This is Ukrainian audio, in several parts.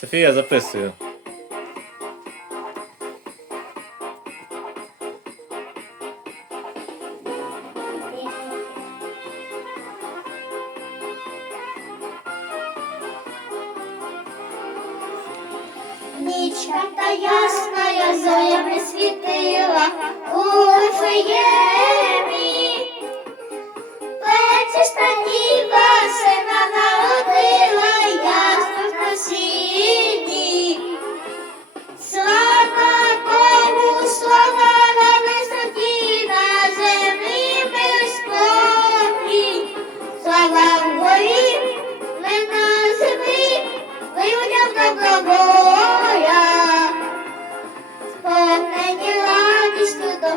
Софія записую. Нічка та ясна я зоря присвітила у феє.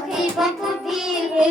Pode quanto vir.